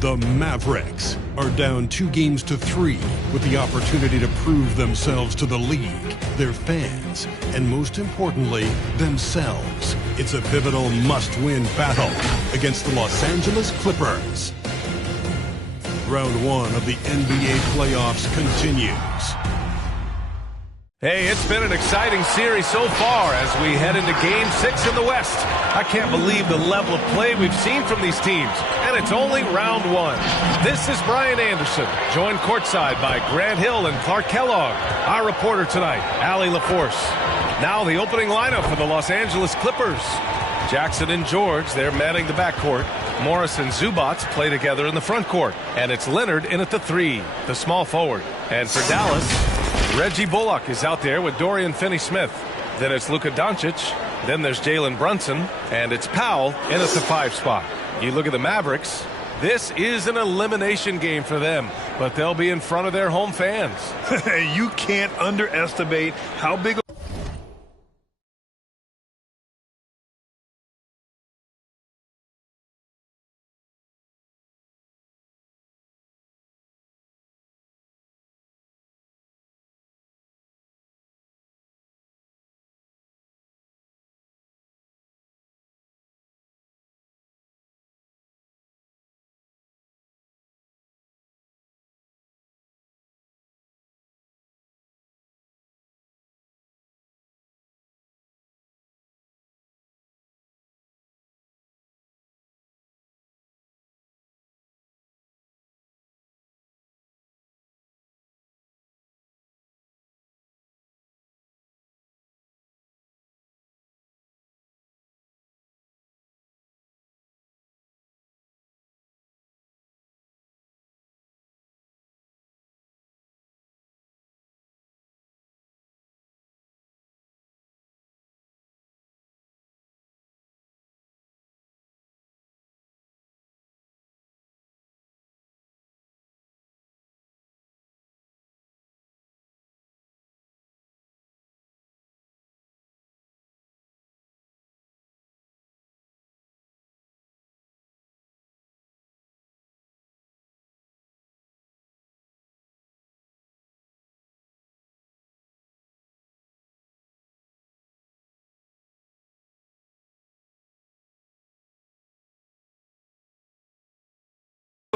The Mavericks are down 2-3 with the opportunity to prove themselves to the league, their fans, and most importantly, themselves. It's a pivotal must-win battle against the Los Angeles Clippers. Round 1 of the NBA playoffs continues. Hey, it's been an exciting series so far as we head into Game 6 in the West. I can't believe the level of play we've seen from these teams, and it's only round 1. This is Brian Anderson, joined courtside by Grant Hill and Clark Kellogg. Our reporter tonight, Allie LaForce. Now the opening lineup for the Los Angeles Clippers. Jackson and George, they're manning the backcourt. Morris and Zubac play together in the front court. And it's Leonard in at the 3, the small forward. And for Dallas, Reggie Bullock is out there with Dorian Finney-Smith. Then it's Luka Doncic. Then there's Jalen Brunson. And it's Powell in at the 5 spot. You look at the Mavericks. This is an elimination game for them, but they'll be in front of their home fans. You can't underestimate how big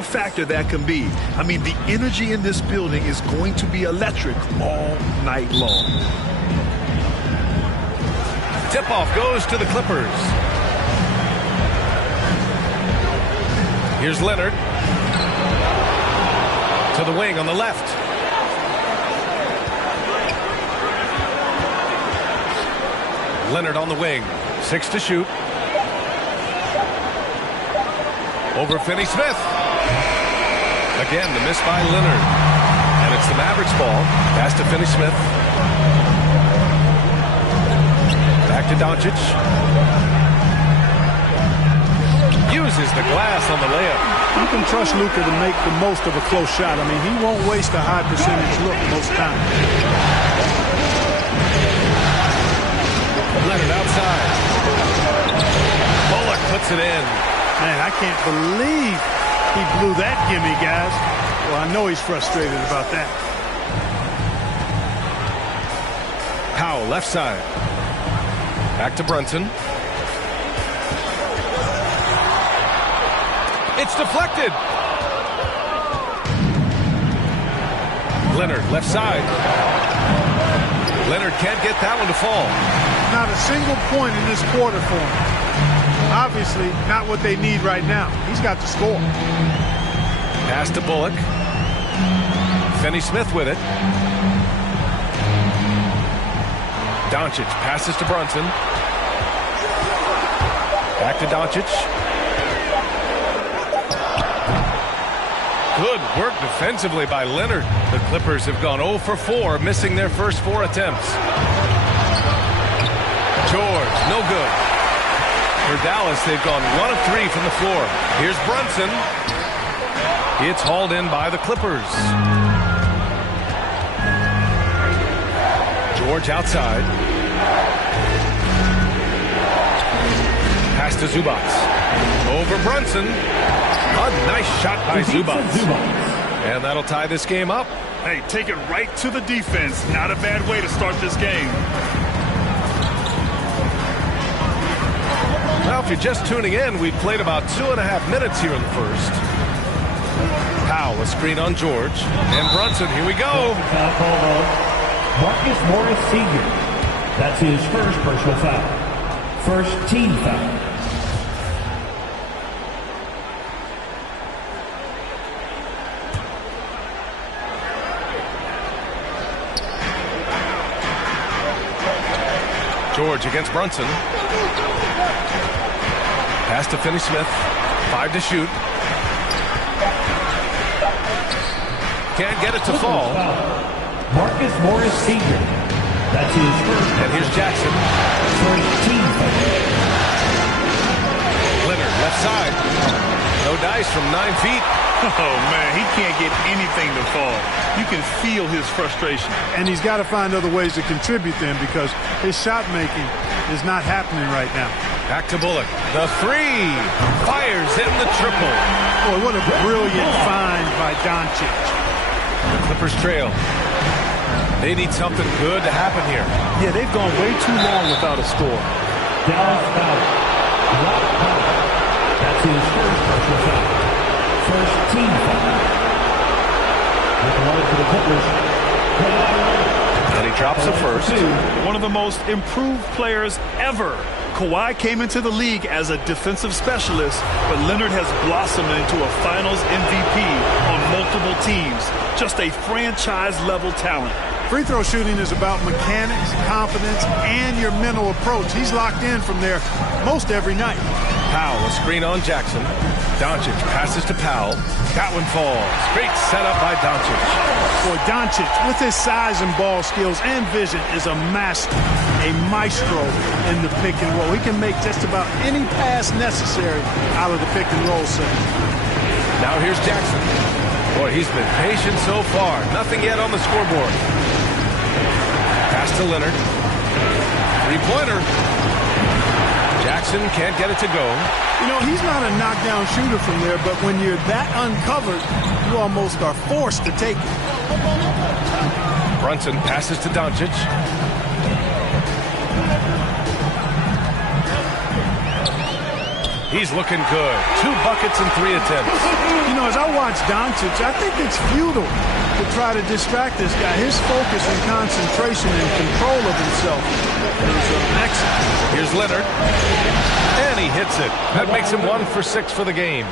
factor that can be. I mean, the energy in this building is going to be electric all night long. Tip-off goes to the Clippers. Here's Leonard. To the wing on the left. Leonard on the wing. 6 to shoot. Over Finney-Smith. Again, the miss by Leonard. And it's the Mavericks ball. Pass to Finney-Smith. Back to Doncic. Uses the glass on the layup. You can trust Luka to make the most of a close shot. I mean, he won't waste a high percentage look most times. Leonard outside. Bullock puts it in. Man, I can't believe he blew that gimme, guys. Well, I know he's frustrated about that. Powell, left side. Back to Brunson. It's deflected. Leonard, left side. Leonard can't get that one to fall. Not a single point in this quarter for him. Obviously, not what they need right now. He's got to score. Pass to Bullock. Finney-Smith with it. Doncic passes to Brunson. Back to Doncic. Good work defensively by Leonard. The Clippers have gone 0 for 4, missing their first 4 attempts. George, no good. For Dallas, they've gone 1 of 3 from the floor. Here's Brunson. It's hauled in by the Clippers. George outside. Pass to Zubac. Over Brunson. A nice shot by Zubats. And that'll tie this game up. Hey, take it right to the defense. Not a bad way to start this game. Well, if you're just tuning in, we've played about 2.5 minutes here in the first. Powell, a screen on George. And Brunson, here we go. Foul called on Marcus Morris Sr. That's his first personal foul. First team foul. George against Brunson. Pass to Finney-Smith. 5 to shoot. Can't get it to fall. Marcus Morris Sr. That's his first. And here's Jackson. First team foul. Leonard, left side. No dice from 9 feet. Oh, man, he can't get anything to fall. You can feel his frustration. And he's got to find other ways to contribute then because his shot making is not happening right now. Back to Bullock. The 3. Fires in the triple. Boy, what a brilliant find by Doncic. The Clippers trail. They need something good to happen here. Yeah, they've gone way too long without a score. Dallas foul. That's his first personal foul. First team foul. With the line for the Clippers. And he drops the first. One of the most improved players ever. Kawhi came into the league as a defensive specialist, but Leonard has blossomed into a finals MVP on multiple teams. Just a franchise-level talent. Free throw shooting is about mechanics, confidence, and your mental approach. He's locked in from there most every night. Powell, a screen on Jackson. Doncic passes to Powell. That one falls. Great setup by Doncic. Boy, Doncic, with his size and ball skills and vision, is a master, a maestro in the pick and roll. He can make just about any pass necessary out of the pick and roll set. Now here's Jackson. Boy, he's been patient so far. Nothing yet on the scoreboard. Pass to Leonard. Three-pointer. Jackson can't get it to go. You know, he's not a knockdown shooter from there, but when you're that uncovered, you almost are forced to take it. Brunson passes to Doncic. He's looking good. 2 buckets and 3 attempts. You know, as I watch Doncic, I think it's futile to try to distract this guy. His focus and concentration and control of himself is excellent. Here's Leonard. And he hits it. That makes him 1 for 6 for the game.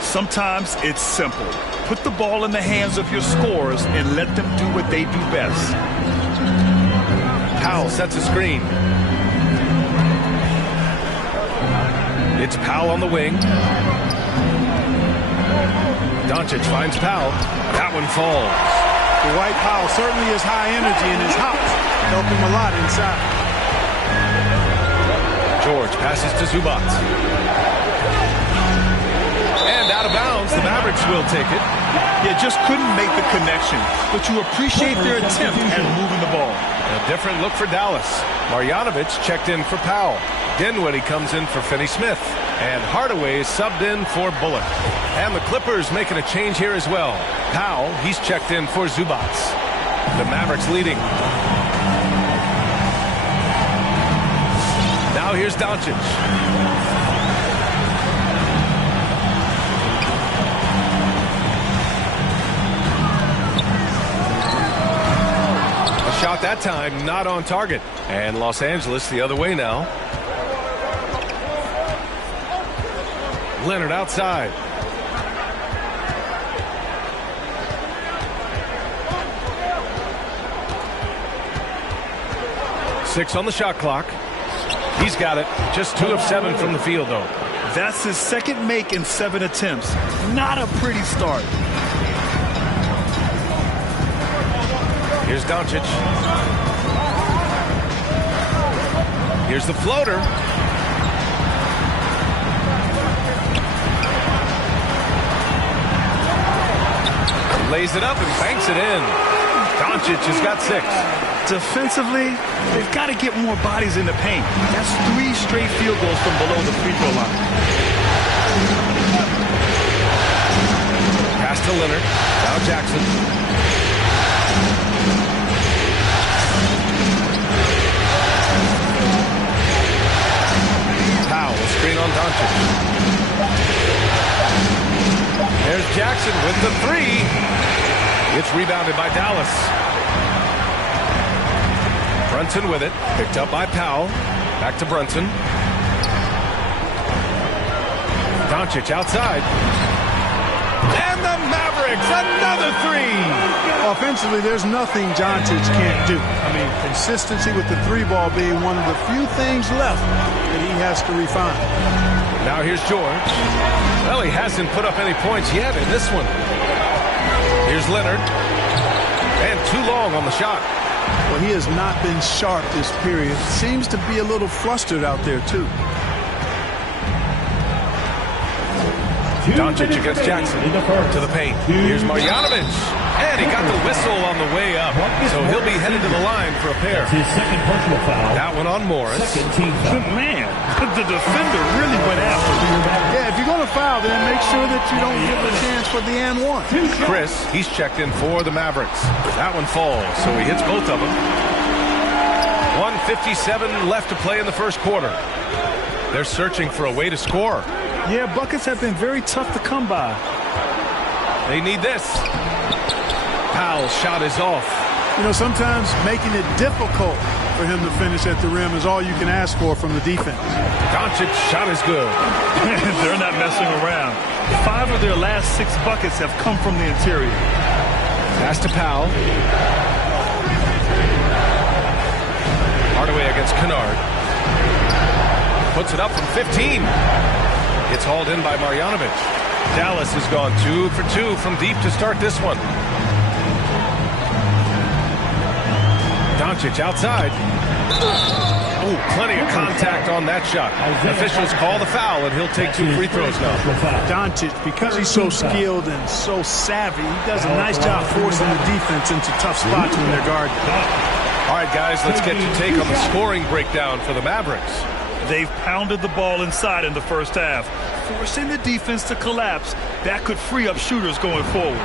Sometimes it's simple. Put the ball in the hands of your scorers and let them do what they do best. Powell sets a screen. It's Powell on the wing. Doncic finds Powell. That one falls. Dwight Powell certainly is high energy in his house. Help him a lot inside. George passes to Zubats. And out of bounds, the Mavericks will take it. Yeah, just couldn't make the connection, but you appreciate their attempt at moving the ball. A different look for Dallas. Marjanovic checked in for Powell. Dinwiddie comes in for Finney-Smith. And Hardaway is subbed in for Bullock. And the Clippers making a change here as well. Powell, he's checked in for Zubats. The Mavericks leading. Now here's Doncic. A shot that time not on target. And Los Angeles the other way now. Leonard outside. Six on the shot clock. He's got it. Just 2 of 7 from the field, though. That's his second make in 7 attempts. Not a pretty start. Here's Doncic. Here's the floater. Lays it up and banks it in. Doncic has got 6. Defensively, they've got to get more bodies in the paint. That's 3 straight field goals from below the free throw line. to Leonard. Now Jackson. Powell, screen on Doncic. There's Jackson with the three. It's rebounded by Dallas. Brunson with it. Picked up by Powell. Back to Brunson. Doncic outside. And the Mavericks, another three. Offensively, there's nothing Doncic can't do. I mean, consistency with the three ball being one of the few things left that he has to refine. Now here's George. Well, he hasn't put up any points yet in this one. Here's Leonard. And too long on the shot. Well, he has not been sharp this period. Seems to be a little flustered out there, too. Doncic against Jackson to the paint. Here's Marjanovic. And he got the whistle on the way up. So he'll be headed to the line for a pair. His second personal foul. That one on Morris. Second team foul. Man, the defender really went after him. Yeah, if you're going to foul, then make sure that you don't give a chance for the and one. Chris, he's checked in for the Mavericks. That one falls, so he hits both of them. 1:57 left to play in the first quarter. They're searching for a way to score. Yeah, buckets have been very tough to come by. They need this. Powell's shot is off. You know, sometimes making it difficult for him to finish at the rim is all you can ask for from the defense. Doncic's shot is good. They're not messing around. 5 of their last 6 buckets have come from the interior. Pass to Powell. Hardaway against Kennard. Puts it up from 15. It's hauled in by Marjanovic. Dallas has gone 2 for 2 from deep to start this one. Doncic outside. Oh, plenty of contact on that shot. Officials call the foul, and he'll take 2 free throws now. Doncic, because he's so skilled and so savvy, he does a nice job forcing the defense into tough spots when they're guarded. All right, guys, let's get your take on the scoring breakdown for the Mavericks. They've pounded the ball inside in the first half, forcing the defense to collapse. That could free up shooters going forward.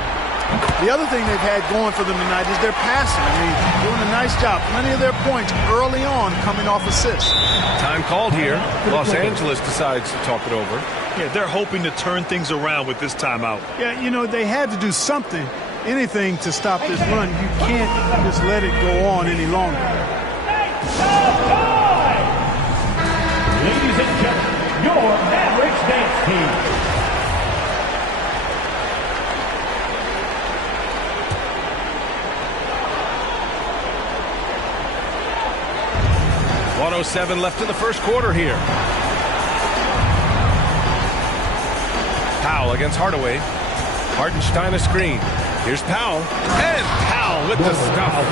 The other thing they've had going for them tonight is their passing. I mean, doing a nice job. Plenty of their points early on coming off assists. Time called here. Los Angeles decides to talk it over. Yeah, they're hoping to turn things around with this timeout. Yeah, you know, they had to do something, anything to stop this run. You can't just let it go on any longer. Ladies and gentlemen, your Mavericks dance team. .107 left in the first quarter here. Powell against Hardaway. Hartenstein a screen. Here's Powell. And Powell with the stuff.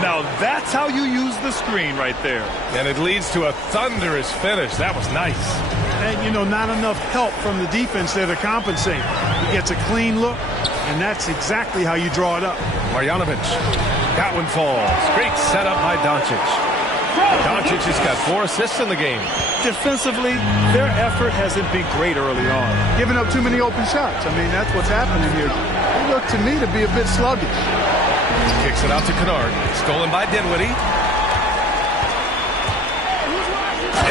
Now that's how you use the screen right there. And it leads to a thunderous finish. That was nice. And, you know, not enough help from the defense there to compensate. He gets a clean look, and that's exactly how you draw it up. Marjanovic. That one falls. Great setup by Doncic. Doncic has got 4 assists in the game. Defensively, their effort hasn't been great early on. Giving up too many open shots. I mean, that's what's happening here. They look to me to be a bit sluggish. Kicks it out to Kennard. Stolen by Dinwiddie.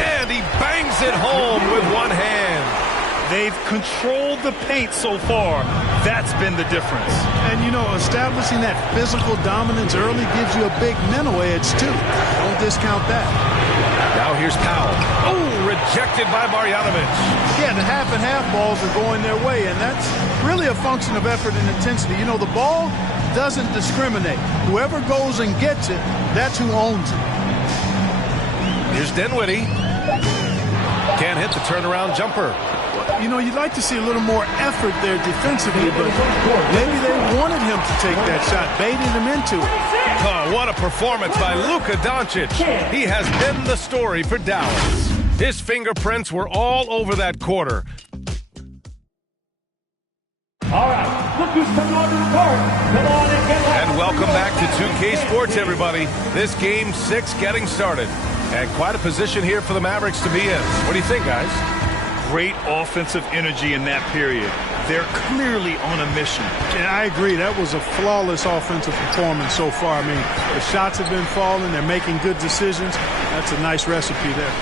And he bangs it home with one hand. They've controlled the paint so far. That's been the difference. And, you know, establishing that physical dominance early gives you a big mental edge, too. Don't discount that. Now here's Powell. Oh, rejected by Marjanovic. Yeah, the half and half balls are going their way, and that's really a function of effort and intensity. You know, the ball doesn't discriminate. Whoever goes and gets it, that's who owns it. Here's Dinwiddie. Can't hit the turnaround jumper. You know, you'd like to see a little more effort there defensively, but maybe they wanted him to take that shot, baited him into it. Oh, what a performance by Luka Doncic. He has been the story for Dallas. His fingerprints were all over that quarter. All right, look who's coming on to the court. Come on and get And welcome back to 2K Sports, everybody. This game 6 getting started. And quite a position here for the Mavericks to be in. What do you think, guys? Great offensive energy in that period. They're clearly on a mission. Yeah, I agree. That was a flawless offensive performance so far. I mean, the shots have been falling. They're making good decisions. That's a nice recipe there.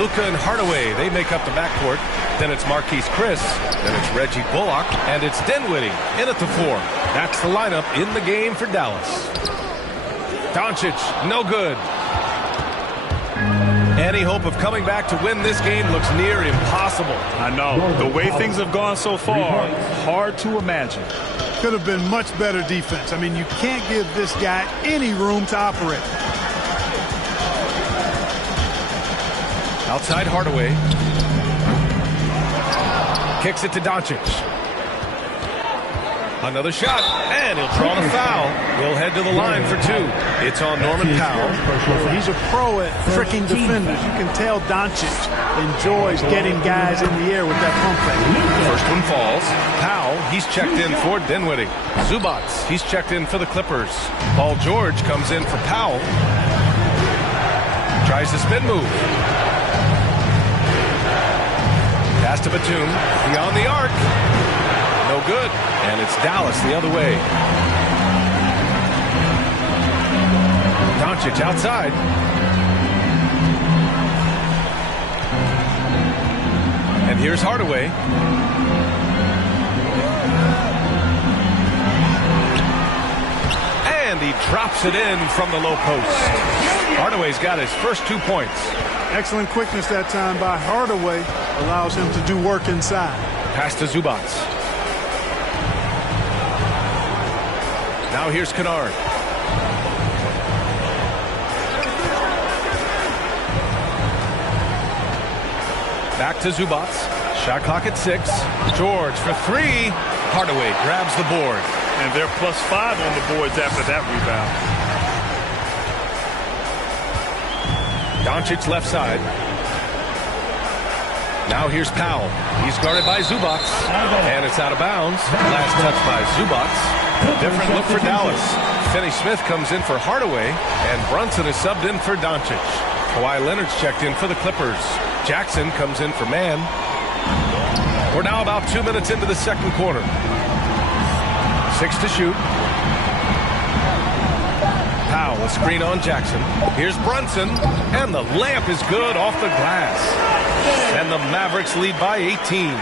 Luka and Hardaway, they make up the backcourt. Then it's Marquise Chris. Then it's Reggie Bullock. And it's Dinwiddie in at the 4. That's the lineup in the game for Dallas. Doncic, no good. Any hope of coming back to win this game looks near impossible. I know. The way things have gone so far, hard to imagine. Could have been much better defense. I mean, you can't give this guy any room to operate. Outside Hardaway. Kicks it to Doncic. Another shot, and he'll draw the foul. He'll head to the line for 2. It's on Norman Powell. He's a pro at tricking defenders. You can tell Doncic enjoys getting guys in the air with that pump fake. First one falls. Powell, he's checked in for Dinwiddie. Zubac, he's checked in for the Clippers. Paul George comes in for Powell. Tries the spin move. Pass to Batum. Beyond the arc. No good. And it's Dallas the other way. Doncic outside. And here's Hardaway. And he drops it in from the low post. Hardaway's got his first 2 points. Excellent quickness that time by Hardaway. Allows him to do work inside. Pass to Zubac. Now here's Kennard. Back to Zubac. Shot clock at 6. George for 3. Hardaway grabs the board. And they're +5 on the boards after that rebound. Doncic left side. Now here's Powell. He's guarded by Zubac. And it's out of bounds. Last touch by Zubac. Different look for Dallas. Finney-Smith comes in for Hardaway. And Brunson is subbed in for Doncic. Kawhi Leonard's checked in for the Clippers. Jackson comes in for Mann. We're now about 2 minutes into the second quarter. 6 to shoot. Powell, a screen on Jackson. Here's Brunson, and the layup is good off the glass. And the Mavericks lead by 18.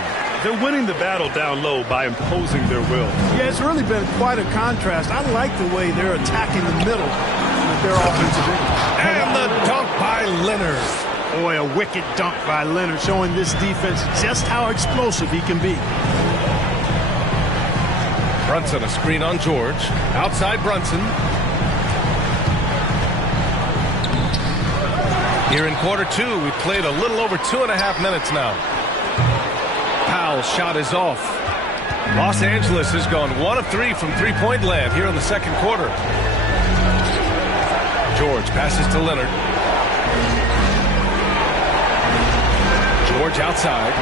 They're winning the battle down low by imposing their will. Yeah, it's really been quite a contrast. I like the way they're attacking the middle with their offensive end. And the dunk by Leonard. Boy, a wicked dunk by Leonard, showing this defense just how explosive he can be. Brunson, a screen on George. Outside Brunson. Here in quarter 2, we've played a little over 2.5 minutes now. Powell's shot is off. Los Angeles has gone 1 of 3 from three-point land here in the second quarter. George passes to Leonard. George outside.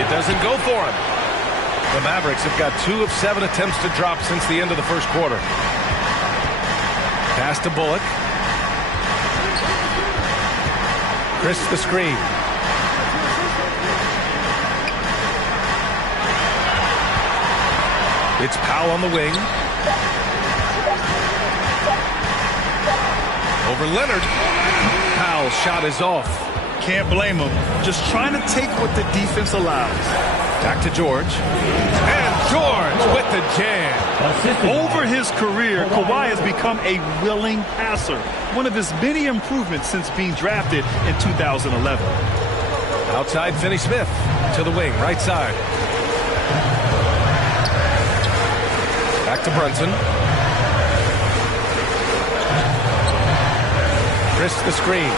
It doesn't go for him. The Mavericks have got 2 of 7 attempts to drop since the end of the first quarter. Pass to Bullock. Chris the screen. It's Powell on the wing. Over Leonard. Powell's shot is off. Can't blame him. Just trying to take what the defense allows. Back to George. And George with the jam. Over his career, Kawhi has become a willing passer. One of his many improvements since being drafted in 2011. Outside Finney-Smith to the wing, right side. Back to Brunson. Chris the screen.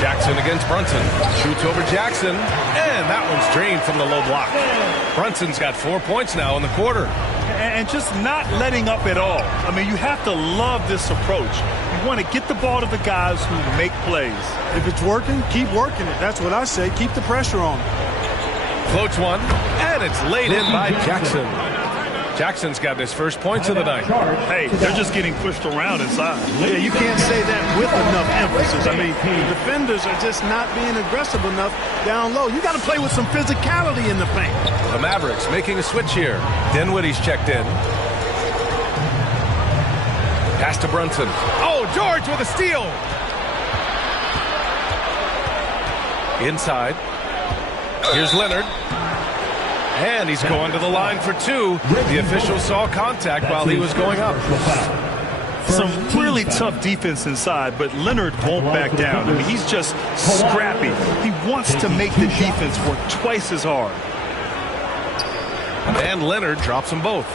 Jackson against Brunson. Shoots over Jackson. And that one's drained from the low block. Brunson's got 4 points now in the quarter. And just not letting up at all. I mean, you have to love this approach. You want to get the ball to the guys who make plays. If it's working, keep working it. That's what I say. Keep the pressure on. Floats one, and it's laid in by Jackson. Jackson's got his first points of the night. Hey, they're just getting pushed around inside. Yeah, you can't say that with enough emphasis. I mean, the defenders are just not being aggressive enough down low. You got to play with some physicality in the paint. The Mavericks making a switch here. Dinwiddie's checked in. Pass to Brunson. Oh, George with a steal. Inside. Here's Leonard. And he's going to the line for two. The official saw contact while he was going up. Some really tough defense inside, but Leonard won't back down. I mean, he's just scrappy. He wants to make the defense work twice as hard. And Leonard drops them both.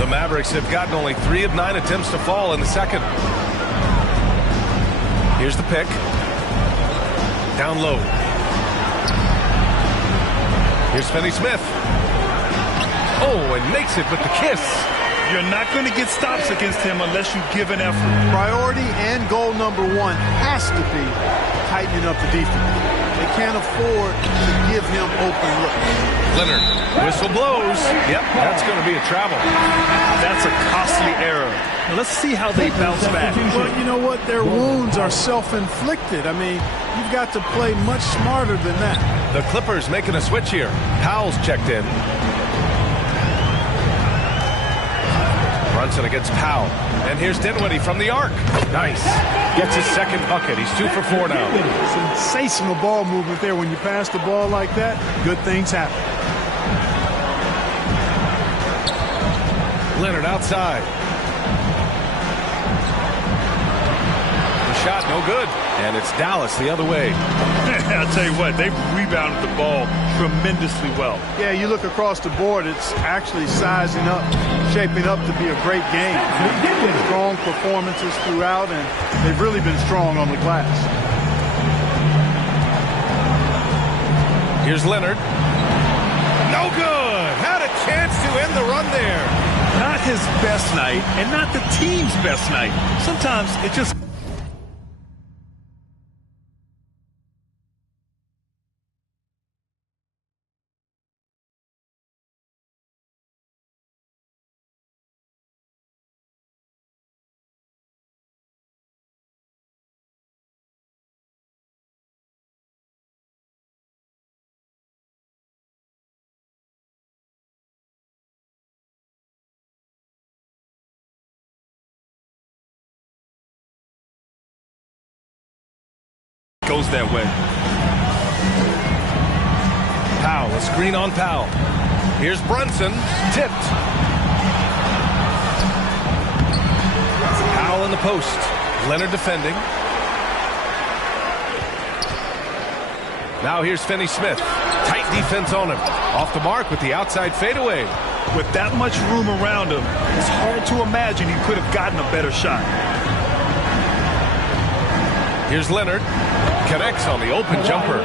The Mavericks have gotten only 3 of 9 attempts to fall in the second. Here's the pick. Down low. Here's Finney-Smith. Oh, and makes it with the kiss. You're not going to get stops against him unless you give an effort. Priority and goal number one has to be tightening up the defense. They can't afford to give him open looks. Leonard, whistle blows. Yep, that's going to be a travel. That's a costly error. Now let's see how they bounce back. Well, you know what? Their wounds are self-inflicted. I mean, you've got to play much smarter than that. The Clippers making a switch here. Powell's checked in. Brunson against Powell. And here's Dinwiddie from the arc. Nice. Gets his second bucket. He's 2 for 4 now. Sensational ball movement there. When you pass the ball like that, good things happen. Leonard outside. The shot no good. And it's Dallas the other way. I'll tell you what, they've rebounded the ball tremendously well. Yeah, you look across the board, it's actually sizing up, shaping up to be a great game. Strong performances throughout, and they've really been strong on the glass. Here's Leonard. No good. Had a chance to end the run there. Not his best night, and not the team's best night. Sometimes it just... goes that way. Powell, a screen on Powell. Here's Brunson, tipped. Powell in the post. Leonard defending. Now here's Finney-Smith. Tight defense on him. Off the mark with the outside fadeaway. With that much room around him, it's hard to imagine he could have gotten a better shot. Here's Leonard. Connects on the open jumper.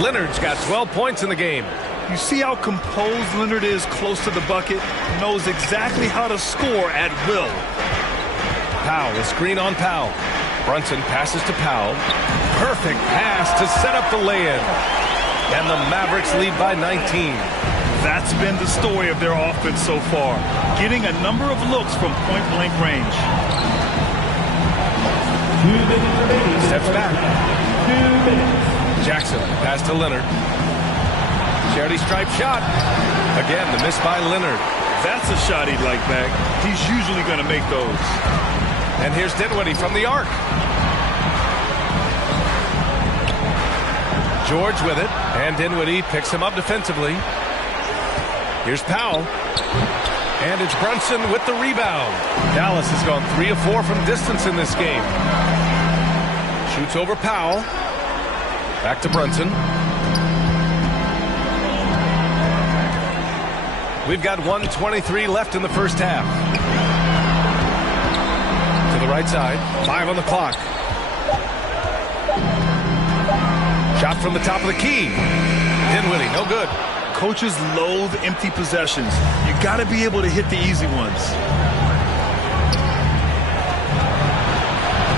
Leonard's got 12 points in the game. You see how composed Leonard is close to the bucket? Knows exactly how to score at will. Powell, a screen on Powell. Brunson passes to Powell. Perfect pass to set up the lay-in. And the Mavericks lead by 19. That's been the story of their offense so far. Getting a number of looks from point-blank range. 2 minutes remaining. Steps back. 2 minutes. Jackson, pass to Leonard. Charity stripe shot. Again, the miss by Leonard. That's a shot he'd like back. He's usually going to make those. And here's Dinwiddie from the arc. George with it. And Dinwiddie picks him up defensively. Here's Powell. And it's Brunson with the rebound. Dallas has gone 3 of 4 from distance in this game. Shoots over Powell. Back to Brunson. We've got 1:23 left in the first half. To the right side. 5 on the clock. Shot from the top of the key. Dinwiddie, no good. Coaches loathe empty possessions. You got to be able to hit the easy ones.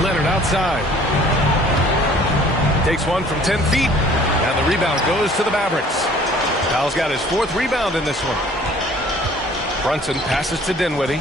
Leonard outside. Takes one from 10 feet. And the rebound goes to the Mavericks. Powell's got his 4th rebound in this one. Brunson passes to Dinwiddie.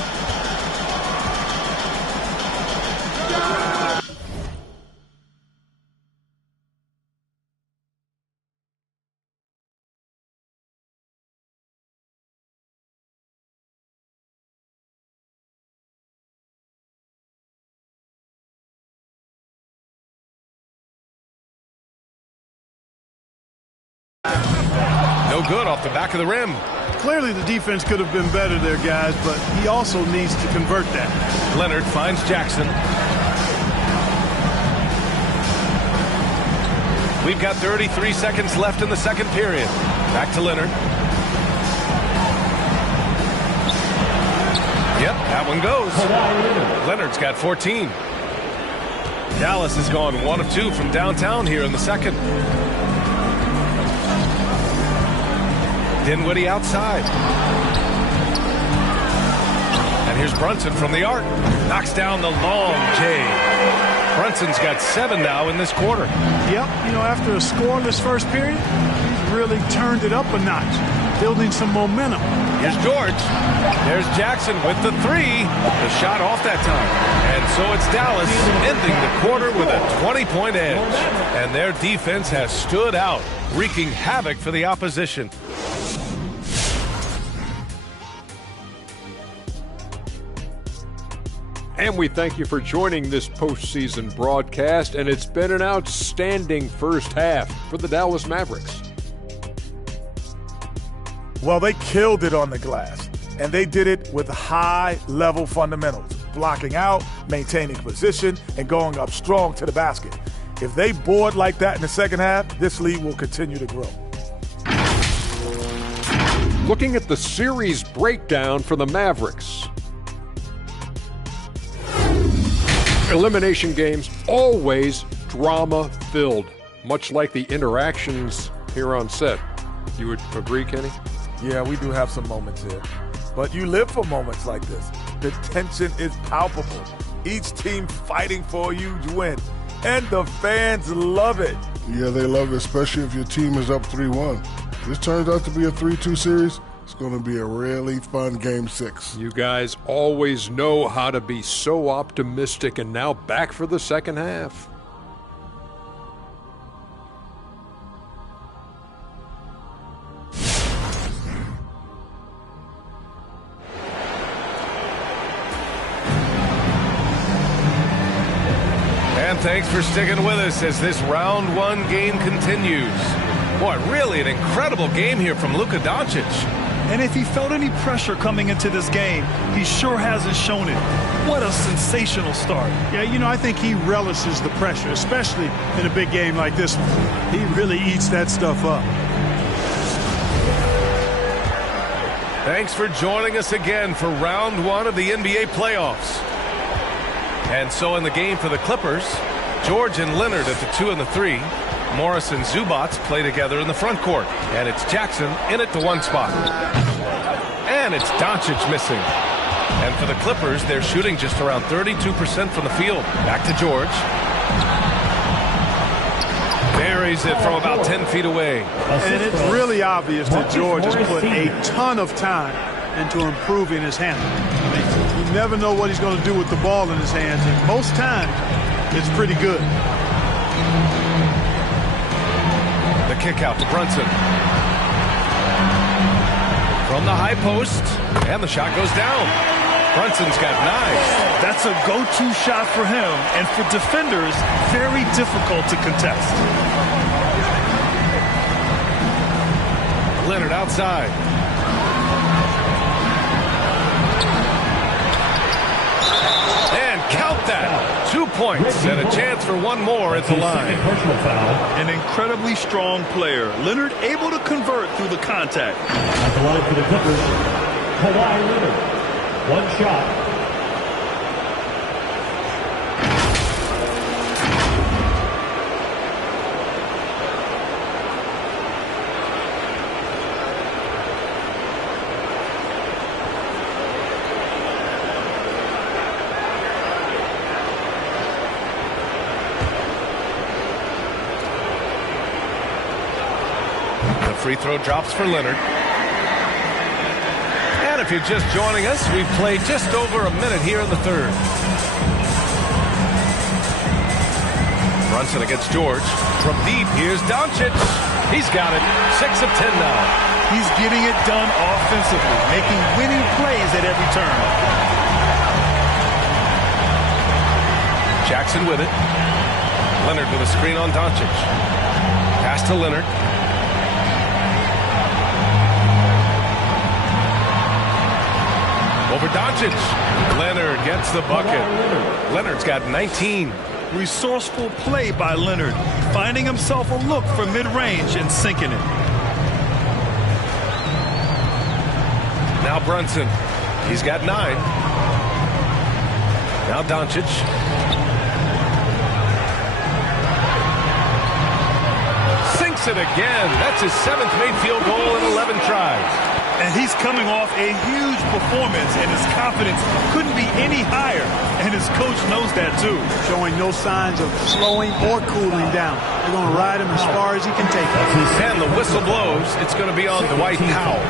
No good off the back of the rim. Clearly the defense could have been better there, guys, but he also needs to convert that. Leonard finds Jackson. We've got 33 seconds left in the second period. Back to Leonard. Yep, that one goes. Leonard's got 14. Dallas has gone 1 of 2 from downtown here in the second. Dinwiddie outside. And here's Brunson from the arc. Knocks down the long J. Brunson's got 7 now in this quarter. Yep, you know, after a scoreless first period, he's really turned it up a notch, building some momentum. Here's George. There's Jackson with the 3. The shot off that time. And so it's Dallas ending the quarter with a 20-point edge. And their defense has stood out, wreaking havoc for the opposition. And we thank you for joining this postseason broadcast, and it's been an outstanding first half for the Dallas Mavericks. Well, they killed it on the glass, and they did it with high-level fundamentals, blocking out, maintaining position, and going up strong to the basket. If they board like that in the second half, this lead will continue to grow. Looking at the series breakdown for the Mavericks. Elimination games, always drama-filled, much like the interactions here on set. You would agree, Kenny? Yeah, we do have some moments here. But you live for moments like this. The tension is palpable. Each team fighting for a huge win. And the fans love it. Yeah, they love it, especially if your team is up 3-1. This turns out to be a 3-2 series. It's going to be a really fun Game 6. You guys always know how to be so optimistic, and now back for the second half. And thanks for sticking with us as this round 1 game continues. Boy, really an incredible game here from Luka Doncic. And if he felt any pressure coming into this game, he sure hasn't shown it. What a sensational start. Yeah, you know, I think he relishes the pressure, especially in a big game like this one. He really eats that stuff up. Thanks for joining us again for round 1 of the NBA playoffs. And so in the game for the Clippers, George and Leonard at the 2 and the 3. Morris and Zubats play together in the front court. And it's Jackson in at the 1 spot. And it's Doncic missing. And for the Clippers, they're shooting just around 32% from the field. Back to George. Buries it from about 10 feet away. And it's really obvious that George has put a ton of time into improving his handling. You never know what he's going to do with the ball in his hands, and most times it's pretty good. The kick out to Brunson. From the high post, and the shot goes down. Brunson's got 9. That's a go-to shot for him, and for defenders, very difficult to contest. Leonard outside. And count that. 2 points and a chance for one more at the line. An incredibly strong player. Leonard able to convert through the contact. At the line for the Clippers, Kawhi Leonard. 1 shot. free throw drops for Leonard. And if you're just joining us, we've played just over a minute here in the third. Brunson against George. From deep, here's Doncic. He's got it. 6 of 10 now. He's getting it done offensively, making winning plays at every turn. Jackson with it. Leonard with a screen on Doncic. Pass to Leonard. Over Doncic. Leonard gets the bucket. Leonard's got 19. Resourceful play by Leonard, finding himself a look for mid-range and sinking it. Now Brunson. He's got 9. Now Doncic. Sinks it again. That's his 7th made field goal in 11 tries. And he's coming off a huge performance, and his confidence couldn't be any higher. And his coach knows that, too. Showing no signs of slowing or cooling down. They're going to ride him as far as he can take it. And the whistle blows. It's going to be on Dwight Powell.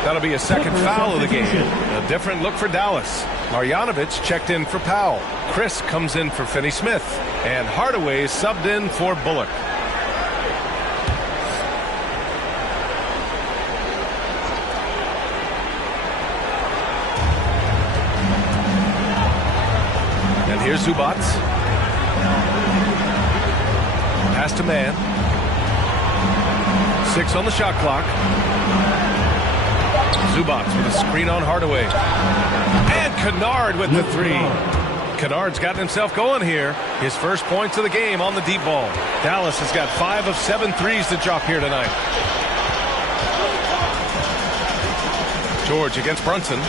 That'll be a second foul of the game. A different look for Dallas. Marjanovic checked in for Powell. Chris comes in for Finney-Smith. And Hardaway subbed in for Bullock. Here's Zubats. Pass to man. 6 on the shot clock. Zubats with a screen on Hardaway. And Kennard with the 3. Kennard's gotten himself going here. His first points of the game on the deep ball. Dallas has got 5 of 7 threes to drop here tonight. George against Brunson.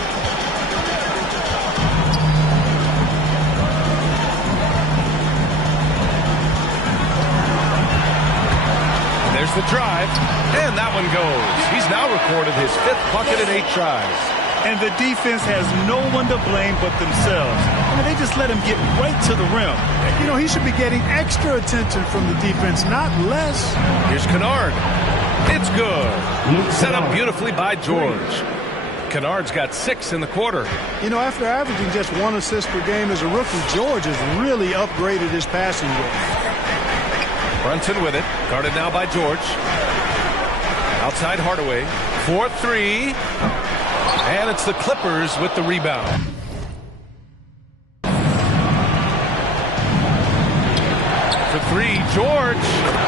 There's the drive, and that one goes. He's now recorded his 5th bucket in 8 tries. And the defense has no one to blame but themselves. I mean, they just let him get right to the rim. You know, he should be getting extra attention from the defense, not less. Here's Kennard. It's good. Set up beautifully by George. Kennard's got 6 in the quarter. You know, after averaging just 1 assist per game as a rookie, George has really upgraded his passing game. Brunson with it. Guarded now by George. Outside Hardaway. 4-3. And it's the Clippers with the rebound. For 3, George.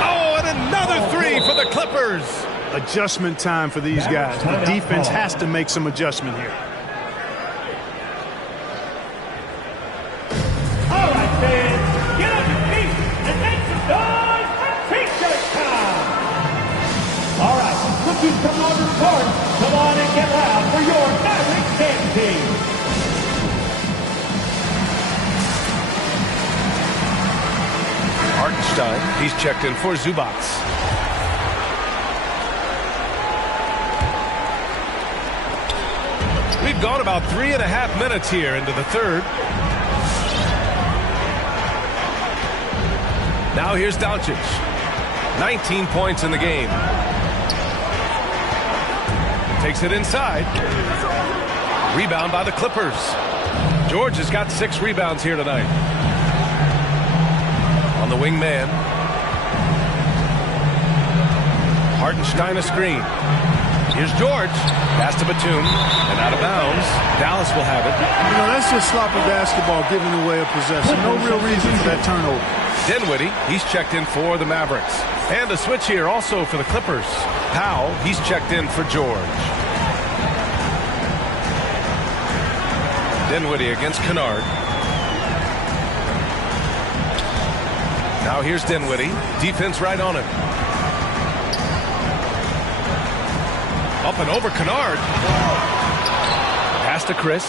Oh, and another 3 for the Clippers. Adjustment time for these guys. The defense has to make some adjustment here. All right, fans. Get on your feet and make some noise. All right, looking from other court, come on and get loud for your Mavericks dance team. Hartenstein, he's checked in for Zubats. We've gone about 3.5 minutes here into the third. Now here's Doncic. 19 points in the game. Takes it inside. Rebound by the Clippers. George has got 6 rebounds here tonight. On the wing man. Hartenstein a screen. Here's George. Pass to Batum. And out of bounds. Dallas will have it. You know, that's just sloppy basketball giving away a possession. No real reason for that turnover. Dinwiddie, he's checked in for the Mavericks. And a switch here also for the Clippers. Powell, he's checked in for George. Dinwiddie against Kennard. Now here's Dinwiddie. Defense right on him. Up and over Kennard. Pass to Chris.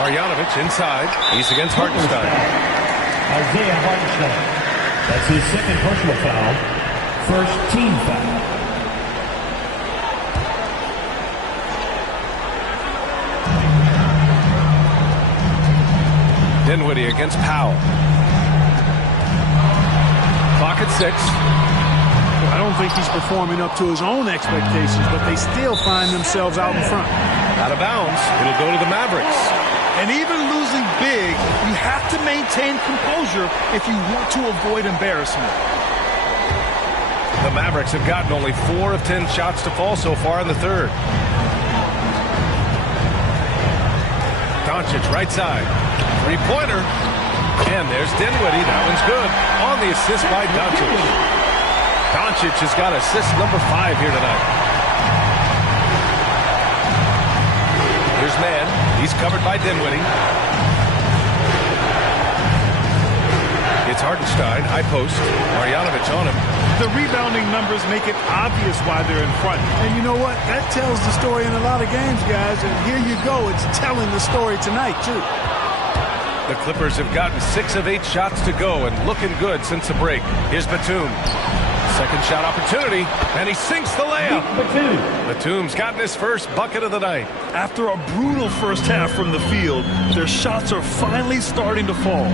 Marjanovic inside. He's against Hartenstein. Isaiah Hartenstein. That's his 2nd personal foul. First team foul. Dinwiddie against Powell. Clock clock at 6. I don't think he's performing up to his own expectations, but they still find themselves out in front. Out of bounds. It'll go to the Mavericks. And even losing big, you have to maintain composure if you want to avoid embarrassment. The Mavericks have gotten only 4 of 10 shots to fall so far in the third. Doncic right side. Three-pointer. And there's Dinwiddie. That one's good. On the assist by Doncic. Doncic has got assist number 5 here tonight. Here's Mann. He's covered by Dinwiddie. It's Hartenstein. High post. Marjanovic on him. The rebounding numbers make it obvious why they're in front. And you know what? That tells the story in a lot of games, guys. And here you go. It's telling the story tonight, too. The Clippers have gotten 6 of 8 shots to go and looking good since the break. Here's Batum. Second shot opportunity, and he sinks the layup. Batum's gotten his first bucket of the night. After a brutal first half from the field, their shots are finally starting to fall.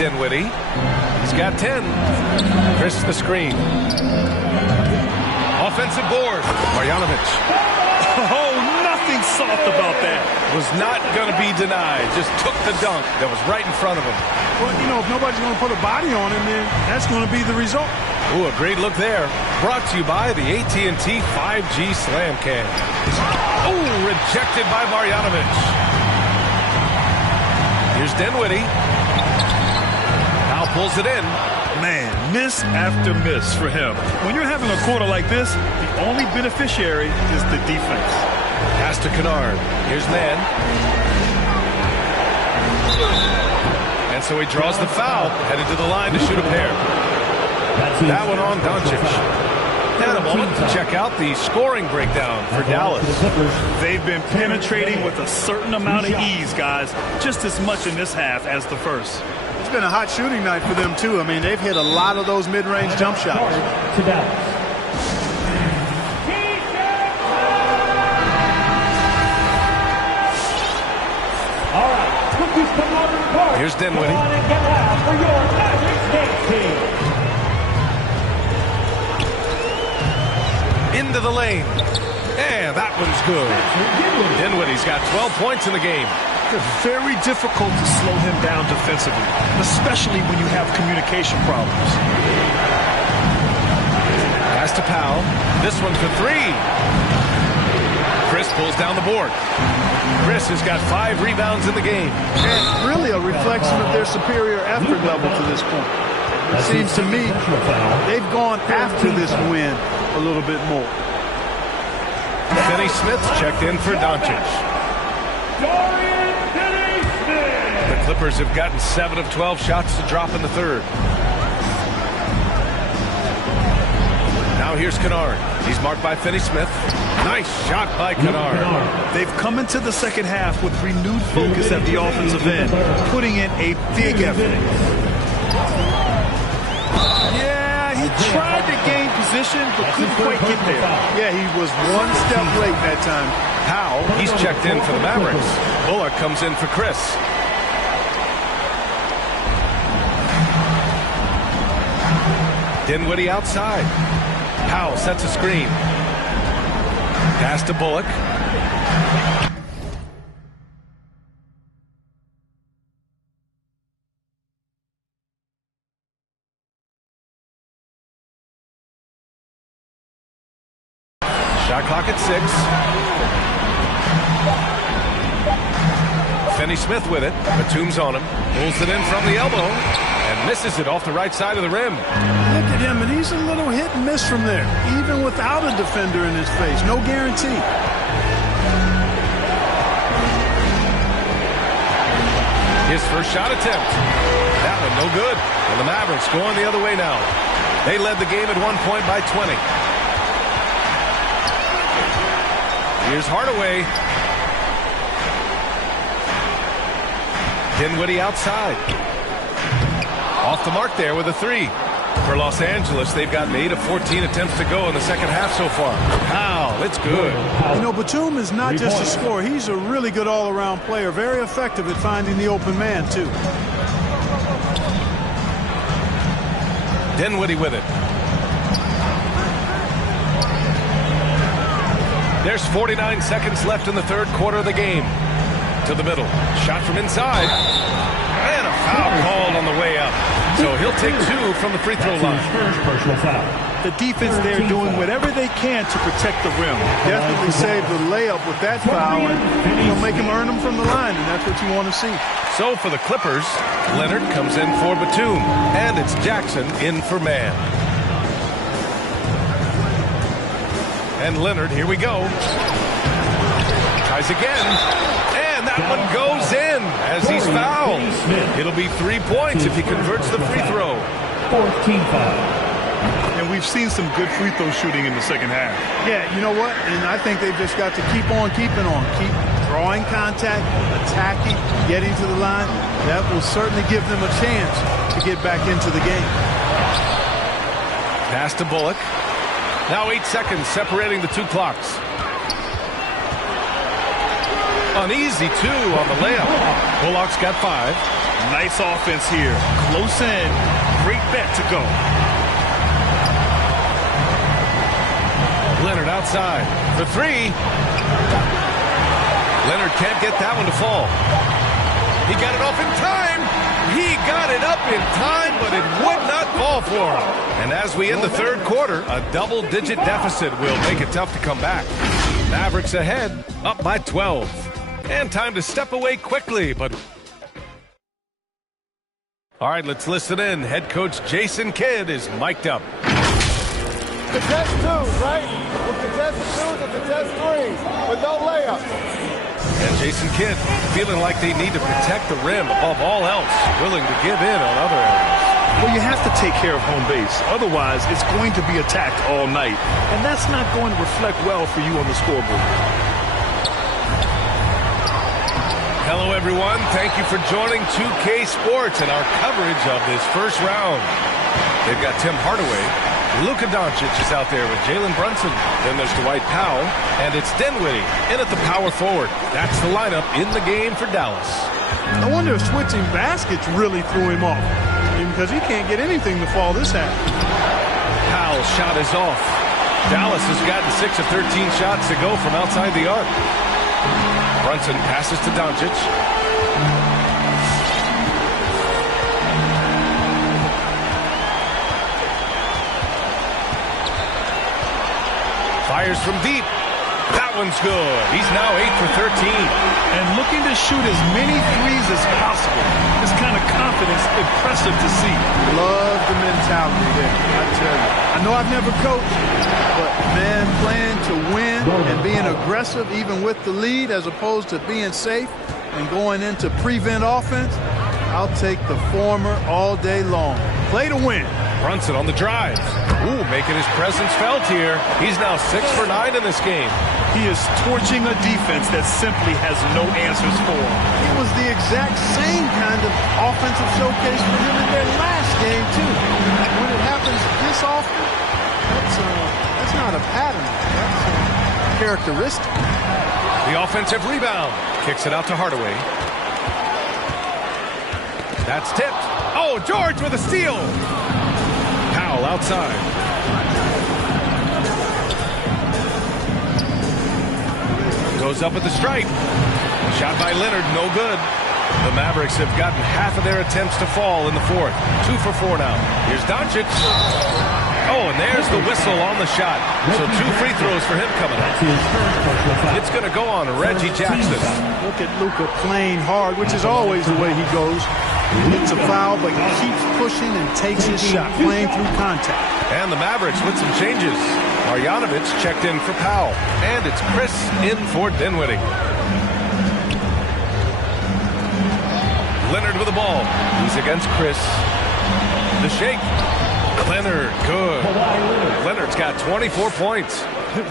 Dinwiddie. He's got 10. Chris the screen. Offensive board. Marjanovic. Oh, nothing soft about that. Was not going to be denied. Just took the dunk that was right in front of him. Well, you know, if nobody's going to put a body on him, then that's going to be the result. Ooh, a great look there. Brought to you by the AT&T 5G Slam Cam. Ooh, rejected by Marjanovic. Here's Dinwiddie. Now pulls it in. Man, miss after miss for him. When you're having a quarter like this, the only beneficiary is the defense. Pass to Kennard. Here's Mann. And so he draws the foul, headed to the line to shoot a pair. That one on Doncic. And a moment to check out the scoring breakdown for Dallas. They've been penetrating with a certain amount of ease, guys. Just as much in this half as the first. It's been a hot shooting night for them, too. I mean, they've hit a lot of those mid-range jump shots. To Dallas. All right, here's Dinwiddie. For your Magic team. Into the lane. And that one's good. Dinwiddie's got 12 points in the game. It's very difficult to slow him down defensively, especially when you have communication problems. Pass to Powell. This one for three. Chris pulls down the board. Chris has got 5 rebounds in the game. And really a reflection of their superior effort level to this point. It seems to me they've gone after this win a little bit more. Finney Smith checked in for Doncic. The Clippers have gotten 7 of 12 shots to drop in the third. Now here's Kennard. He's marked by Finney Smith. Nice shot by Kennard. They've come into the second half with renewed focus at the offensive end, putting in a big effort. Yeah, he tried to gain position, but couldn't quite get there. Yeah, he was one step late that time. Powell, he's checked in for the Mavericks. Bullock comes in for Chris. Dinwiddie outside. Powell sets a screen. Pass to Bullock. Shot clock at 6. Finney Smith with it. Batum's on him. Pulls it in from the elbow and misses it off the right side of the rim. Look at him, and he's a little hit and miss from there, even without a defender in his face. No guarantee. His first shot attempt. That one no good. And the Mavericks going the other way now. They led the game at one point by 20. Here's Hardaway. Dinwiddie outside. Off the mark there with a 3. For Los Angeles, they've gotten 8 of 14 attempts to go in the second half so far. Wow, it's good. You know, Batum is not just a scorer. He's a really good all-around player. Very effective at finding the open man, too. Dinwiddie with it. There's 49 seconds left in the third quarter of the game. To the middle. Shot from inside. And a foul called on the way up. So he'll take 2 from the free throw line. First personal foul. The defense there doing whatever they can to protect the rim. Definitely saved the layup with that foul, and make him earn them from the line, and that's what you want to see. So for the Clippers, Leonard comes in for Batum. And it's Jackson in for Mann. And Leonard, here we go. Tries again. And that one goes in as he's fouled. It'll be 3 points if he converts the free throw. 14 foul. And we've seen some good free throw shooting in the second half. Yeah, you know what? And I think they've just got to keep on keeping on. Keep drawing contact, attacking, getting to the line. That will certainly give them a chance to get back into the game. Pass to Bullock. Now 8 seconds separating the 2 clocks. An easy 2 on the layup. Bullock's got 5. Nice offense here. Close in. Great bet to go. Leonard outside for three. Leonard can't get that one to fall. He got it off in time. He got it up in time, but it would not fall for him. And as we end the third quarter, a double-digit deficit will make it tough to come back. Mavericks ahead, up by 12. And time to step away quickly, but... All right, let's listen in. Head coach Jason Kidd is mic'd up. Contest twos, right? With contest twos and contest threes, with no layups. And Jason Kidd feeling like they need to protect the rim above all else, willing to give in on other areas. Well, you have to take care of home base. Otherwise, it's going to be attacked all night. And that's not going to reflect well for you on the scoreboard. Hello, everyone. Thank you for joining 2K Sports and our coverage of this first round. They've got Tim Hardaway. Luka Doncic is out there with Jalen Brunson. Then there's Dwight Powell, and it's Dinwiddie in at the power forward. That's the lineup in the game for Dallas. I wonder if switching baskets really threw him off, because he can't get anything to fall this half. Powell's shot is off. Dallas has gotten 6 of 13 shots to go from outside the arc. Brunson passes to Doncic. Fires from deep. That one's good. He's now 8 for 13. And looking to shoot as many threes as possible. This kind of confidence, impressive to see. Love the mentality there, I tell you. I know I've never coached, but, man, playing to win and being aggressive even with the lead as opposed to being safe and going into prevent offense, I'll take the former all day long. Play to win. Brunson on the drive. Ooh, making his presence felt here. He's now 6 for 9 in this game. He is torching a defense that simply has no answers for him. It was the exact same kind of offensive showcase for him in their last game, too. When it happens this often, that's not a pattern. That's a characteristic. The offensive rebound. Kicks it out to Hardaway. That's tipped. Oh, George with a steal. Powell outside. Goes up at the stripe. Shot by Leonard, no good. The Mavericks have gotten half of their attempts to fall in the fourth. 2 for 4 now. Here's Doncic. Oh, and there's the whistle on the shot. So 2 free throws for him coming up. It's going to go on Reggie Jackson. Look at Luka playing hard, which is always the way he goes. He gets a foul, but he keeps pushing and takes his shot, playing through contact. And the Mavericks with some changes. Marjanovic checked in for Powell. And it's Chris in for Dinwiddie. Leonard with the ball. He's against Chris. The shake. Leonard, good. Leonard's got 24 points.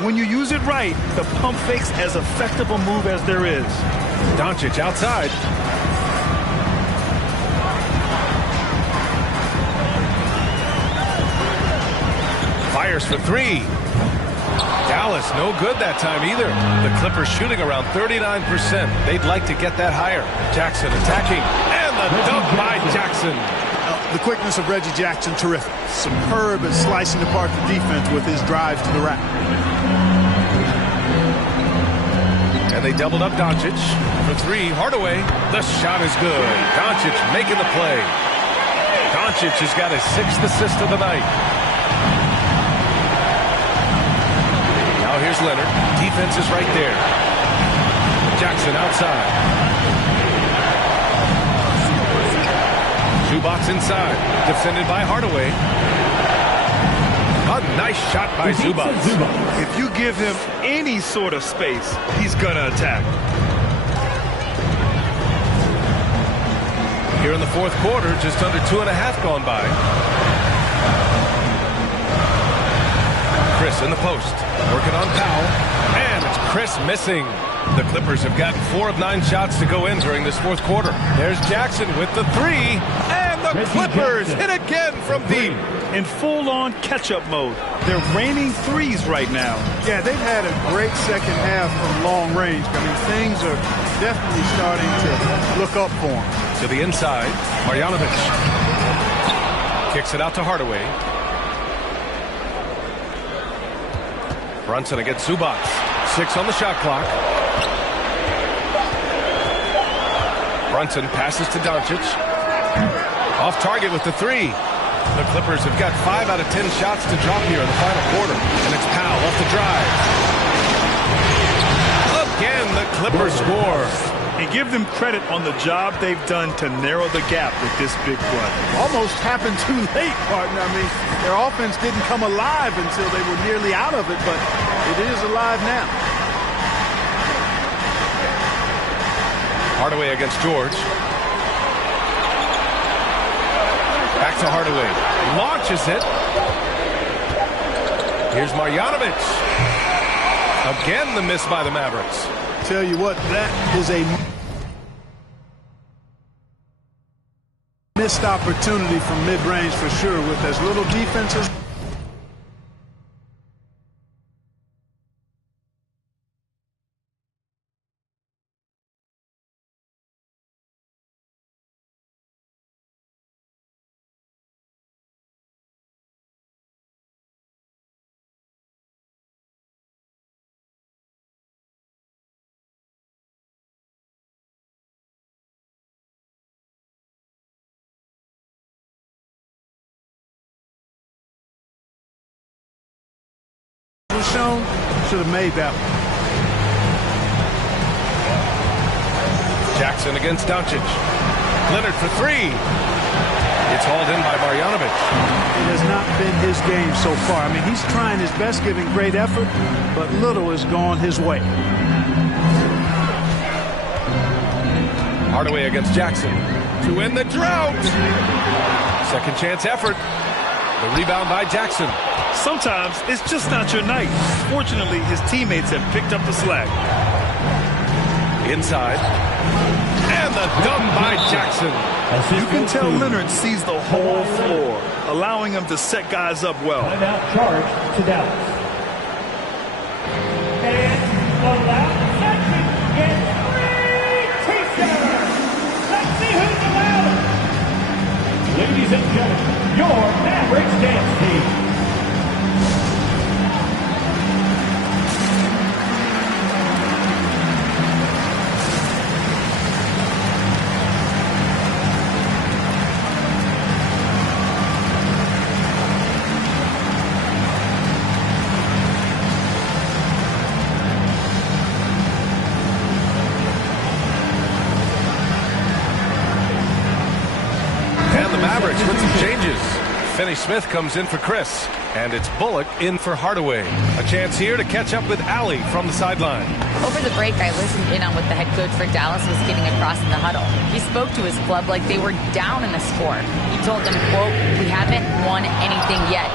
When you use it right, the pump fake's as effective a move as there is. Doncic outside. Fires for 3. Dallas, no good that time either. The Clippers shooting around 39%. They'd like to get that higher. Jackson attacking. And the dunk by Jackson. The quickness of Reggie Jackson, terrific. Superb at slicing apart the defense with his drives to the rack. And they doubled up Doncic for 3. Hardaway. The shot is good. Doncic making the play. Doncic has got his 6th assist of the night. Here's Leonard. Defense is right there. Jackson outside. Zubac inside. Defended by Hardaway. A nice shot by Zubac. If you give him any sort of space, he's going to attack. Here in the fourth quarter, just under 2.5 gone by. Chris in the post. Working on Powell. And it's Chris missing. The Clippers have gotten 4 of 9 shots to go in during this fourth quarter. There's Jackson with the 3. And the The Clippers hit again from deep. In full-on catch-up mode. They're raining threes right now. Yeah, they've had a great second half from long range. I mean, things are definitely starting to look up for them. To the inside, Marjanovic kicks it out to Hardaway. Brunson against Zubac. 6 on the shot clock. Brunson passes to Doncic. Off target with the 3. The Clippers have got 5 out of 10 shots to drop here in the final quarter. And it's Powell off the drive. Again, the Clippers score. And give them credit on the job they've done to narrow the gap with this big run. Almost happened too late, partner. I mean, their offense didn't come alive until they were nearly out of it, but it is alive now. Hardaway against George. Back to Hardaway. Launches it. Here's Marjanovic. Again, the miss by the Mavericks. Tell you what, that is a missed opportunity from mid-range for sure with as little defense as shown, should have made that one. Jackson against Doncic. Leonard for 3. It's hauled in by Marjanovic. It has not been his game so far. I mean, he's trying his best, giving great effort, but little has gone his way. Hardaway against Jackson to end the drought. Second chance effort. The rebound by Jackson. Sometimes it's just not your night. Fortunately, his teammates have picked up the slack. Inside. And the dunk by Jackson. You can tell Leonard sees the whole floor, allowing him to set guys up well. Timeout charge to Dallas. And the last section gets 3 T-shirts. Let's see who's allowed. Ladies and gentlemen, your Mavericks dance team. Mavericks with some changes. Finney Smith comes in for Chris, and it's Bullock in for Hardaway. A chance here to catch up with Allie from the sideline. Over the break, I listened in on what the head coach for Dallas was getting across in the huddle. He spoke to his club like they were down in the score. He told them, quote, "We haven't won anything yet.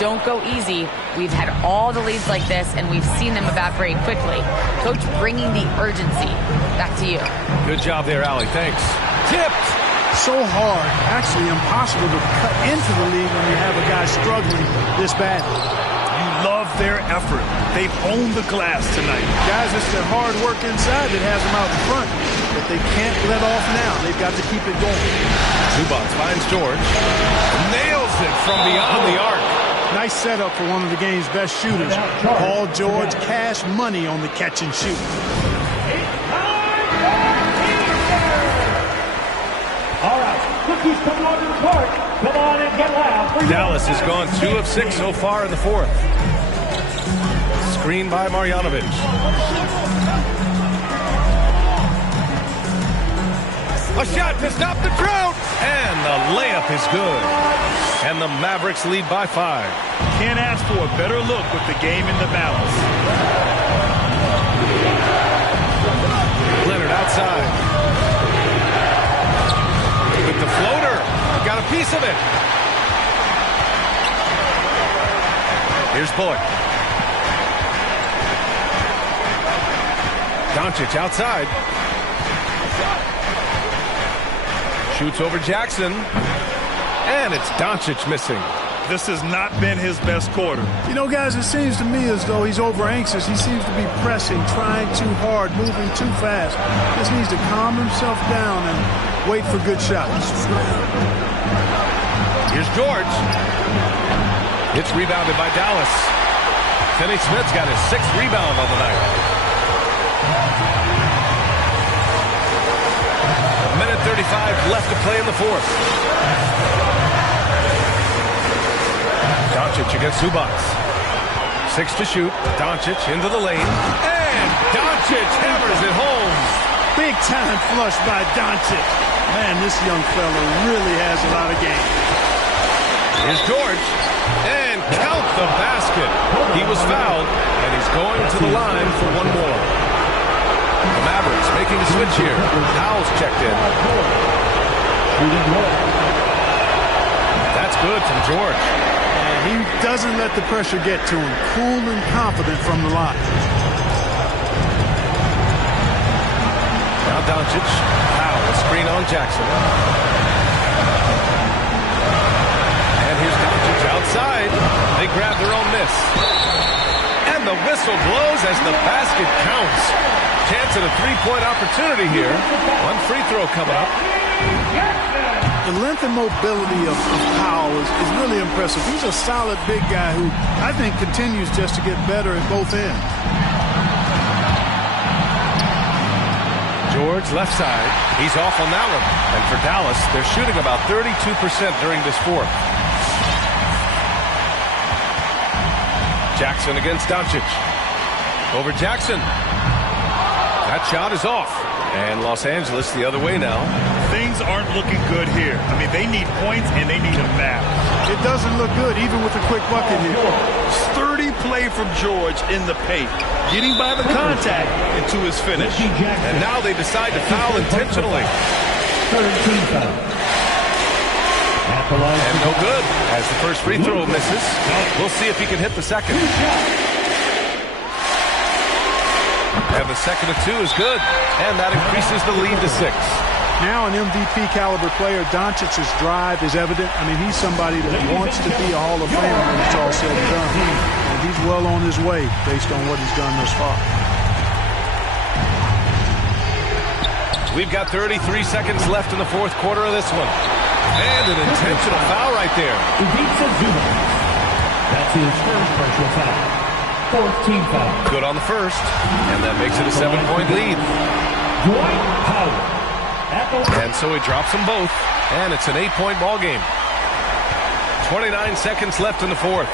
Don't go easy. We've had all the leads like this, and we've seen them evaporate quickly." Coach bringing the urgency. Back to you. Good job there, Allie. Thanks. Tipped. So hard, actually impossible to cut into the league when you have a guy struggling this badly. You love their effort. They've owned the glass tonight. Guys, it's their hard work inside that has them out in front, but they can't let off now. They've got to keep it going. Zubac finds George. Nails it from beyond the arc. Nice setup for one of the game's best shooters. Paul George, cash money on the catch and shoot. All right, cookies coming on to the court. Come on and get loud. Dallas has gone 2 of 6 so far in the fourth. Screen by Marjanovic. A shot to stop the drought. And the layup is good. And the Mavericks lead by 5. Can't ask for a better look with the game in the balance. Leonard outside. With the floater. Got a piece of it. Here's Bullock. Doncic outside. Shoots over Jackson. And it's Doncic missing. This has not been his best quarter. You know, guys, it seems to me as though he's over anxious. He seems to be pressing, trying too hard, moving too fast. Just needs to calm himself down and wait for good shots. Here's George. It's rebounded by Dallas. Finney Smith's got his 6th rebound on the night. 1:35 left to play in the 4th. Doncic against Zubac. 6 to shoot. Doncic into the lane. And Doncic hammers it home. Big time flush by Doncic. Man, this young fella really has a lot of game. Here's George. And count the basket. He was fouled, and he's going to the line for one more. The Mavericks making a switch here. Powell's checked in. That's good from George. And he doesn't let the pressure get to him. Cool and confident from the line. Now Doncic. Powell, a screen on Jackson. And here's Doncic outside. They grab their own miss. And the whistle blows as the basket counts. Chance at a three-point opportunity here. One free throw coming up. The length and mobility of Powell is really impressive. He's a solid big guy who I think continues just to get better at both ends. George left side. He's off on that one. And for Dallas, they're shooting about 32% during this 4th. Jackson against Doncic. Over Jackson. That shot is off. And Los Angeles the other way now. Things aren't looking good here. I mean, they need points and they need a map. It doesn't look good even with a quick bucket here. Sturdy play from George in the paint. Getting by the contact into his finish. And now they decide to foul intentionally. And no good as the first free throw misses. We'll see if he can hit the second. And the second of 2 is good. And that increases the lead to 6. Now an MVP caliber player. Doncic's drive is evident. I mean, he's somebody that wants to be a Hall of Famer when it's all said and done. And he's well on his way based on what he's done thus far. We've got 33 seconds left in the 4th quarter of this one. And an intentional foul right there. That's his first personal foul. 4th team foul. Good on the first. And that makes it a 7-point lead. Dwight Howard. And so he drops them both. And it's an 8-point ball game. 29 seconds left in the 4th.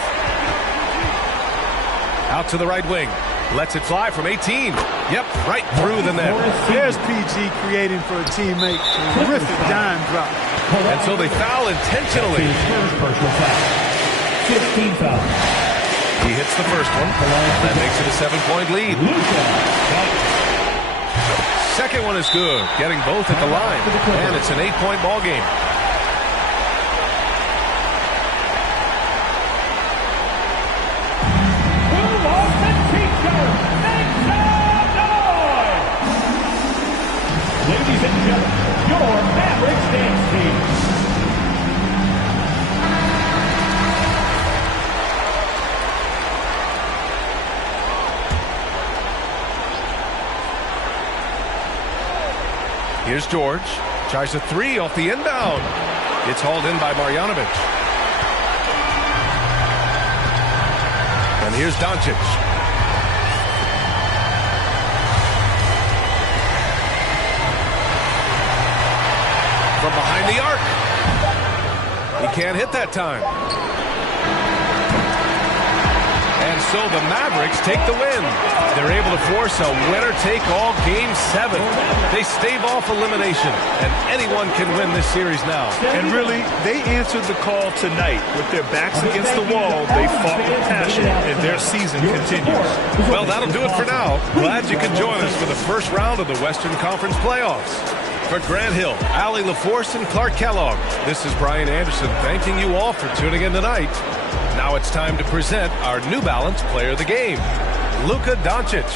Out to the right wing. Lets it fly from 18. Yep, right through the net. There's PG creating for a teammate. Terrific dime drop. And so they foul intentionally. His first personal foul. 15 foul. He hits the first one. That makes it a 7-point lead. Second one is good. Getting both at the line. And it's an 8-point ball game. Ladies and gentlemen, your Mavericks dance team. Here's George. Tries a 3 off the inbound. It's hauled in by Marjanovic. And here's Doncic. From behind the arc. He can't hit that time. And so the Mavericks take the win. They're able to force a winner-take-all Game 7. They stave off elimination, and anyone can win this series now. And really, they answered the call tonight. With their backs against the wall, they fought with passion, and their season continues. Well, that'll do it for now. Glad you could join us for the first round of the Western Conference playoffs. For Grant Hill, Allie LaForce, and Clark Kellogg, this is Brian Anderson thanking you all for tuning in tonight. Now it's time to present our New Balance Player of the Game, Luka Doncic.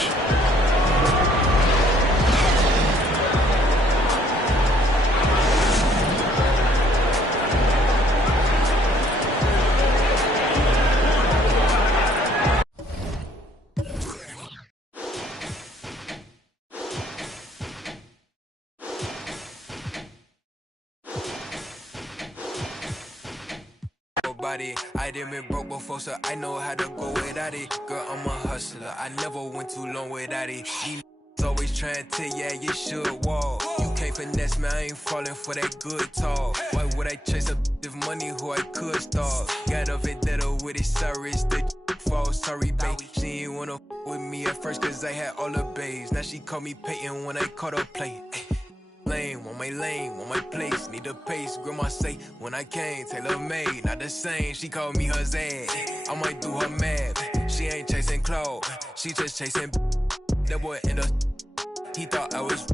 about it. I done been broke before, so I know how to go without it. Girl, I'm a hustler, I never went too long without it. These always trying to tell you, you should walk. You can't finesse me, I ain't falling for that good talk. Why would I chase a if money who I could start? Got a vendetta with it, sorry, it's the fall. Sorry, babe, she ain't wanna with me at first, cause I had all the babes. Now she call me Peyton when I caught her play. Lane, want my place, need a pace. Grandma say, when I came, tailor made, not the same. She called me her Zed, I might do her mad. She ain't chasing clout, she just chasing. That boy in the, he thought I was.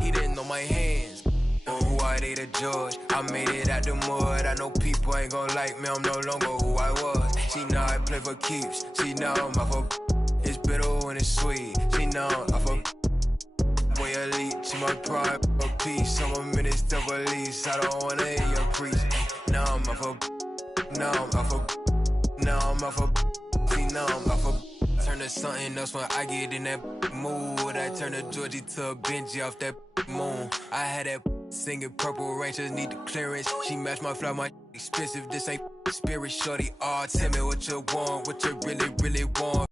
He didn't know my hands. Who are they to judge? I made it out the mud. I know people ain't gon' like me, I'm no longer who I was. She know I play for keeps, she know I'm off of. It's bitter when it's sweet, she know I'm off of. Boy elite, she my pride, a piece. I'm a minister of police, I don't wanna hear your preach. Now I'm off of, now I'm off of, now I'm off of. See, now I'm off of. Turn to something else when I get in that mood. I turn a Georgie to a Benji off that moon. I had that singing Purple Rangers need the clearance. She matched my fly, my expensive. This ain't spirit, shorty. Oh, tell me what you want, what you really, really want.